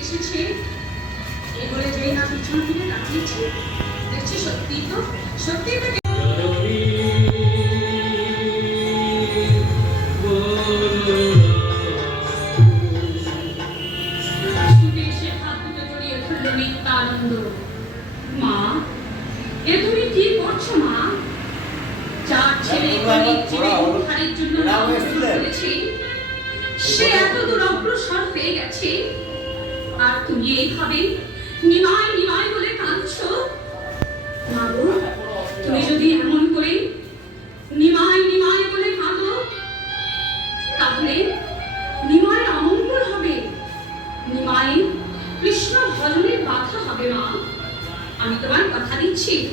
এসেছে। এই বলে যেই না পিছন ফিরে দাঁড়িয়েছে দেখছি সত্যি তো? সত্যি তো মা এ তুমি কি করছ মা? চার ছেলে জন্য সে এত দূর অগ্রসর হয়ে গেছে। তুমি এইভাবে নিমায় নিমায় বলে কাঁদছ? মা তুমি যদি এমন করে নিমায় নিমায় বলে কাঁদো, তাহলে নিমায় অমঙ্গল হবে। নিমায় কৃষ্ণ ভজনের বাধা হবে, মা। আমি তোমার কথা দিচ্ছি।